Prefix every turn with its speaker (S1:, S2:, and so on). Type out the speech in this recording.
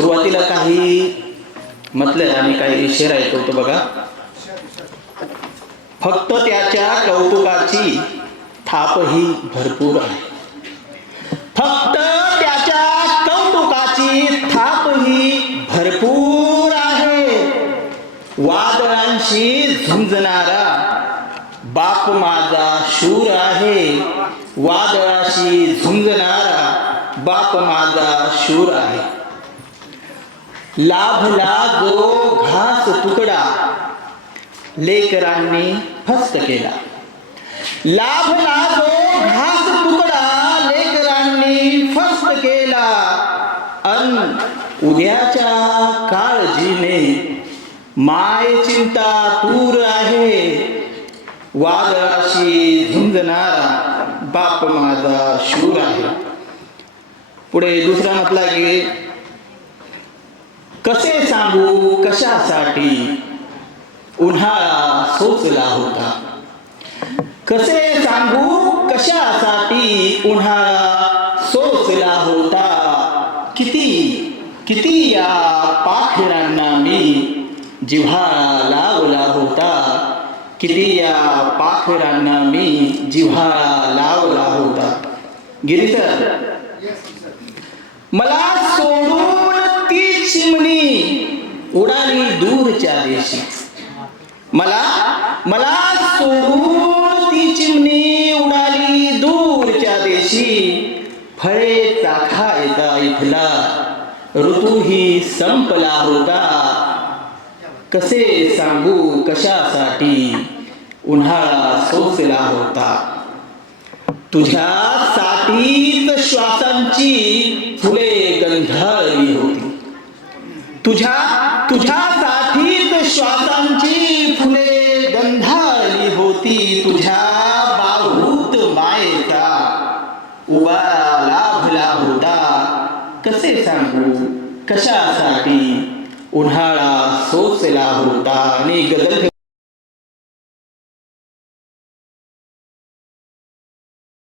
S1: सुरुवातीला काही म्हटलं आणि काही शेर तो बघा. फक्त त्याच्या कौतुकाची थाप ही भरपूर आहे. फक्त त्याच्या कौतुकाची थाप ही भरपूर आहे. वादळांशी झुंजणारा बाप माझा शूर आहे. वादळाशी झुंजणारा बाप माझा शूर आहे. लाभला जो घास तुकडा. लेकरांनी फस्त केला. लाभला जो घास तुकडा लेकरांनी फस्त केला. अन उद्याच्या काळजीने माय चिंता दूर आहे. वादळाशी झुंजणारा बाप माझा शूर आहे. पुढे दुसरा म्हटला की कसे सांगू? कशासाठी? उन्हाळा सोचला होता. कसे सांगू? कशासाठी उन्हाळा सोचला होता? किती किती या पाखरांना मी जिव्हाळा लावला होता. किती या पाखरांना मी जिव्हाळा लावला होता. गिरीधर मला सोडून उडाली दूरच्या देशी. मला मला सोडून ती चिमणी उडाली दूरच्या देशी. फळे चाखायचा इथला ऋतूही संपला होता. कसे सांगू कशासाठी उन्हाळा सोचला होता? तुझ्यासाठीच श्वासांची फुले गंधाळली होती. तुझ्या तुझ्यासाठीच श्वासांची फुले गंधाळली होती. तुझ्या बाहूत मायेचा उबारा लाभला होता. कसे सांगू? कशासाठी? उन्हाळा सोसला होता आणि गदल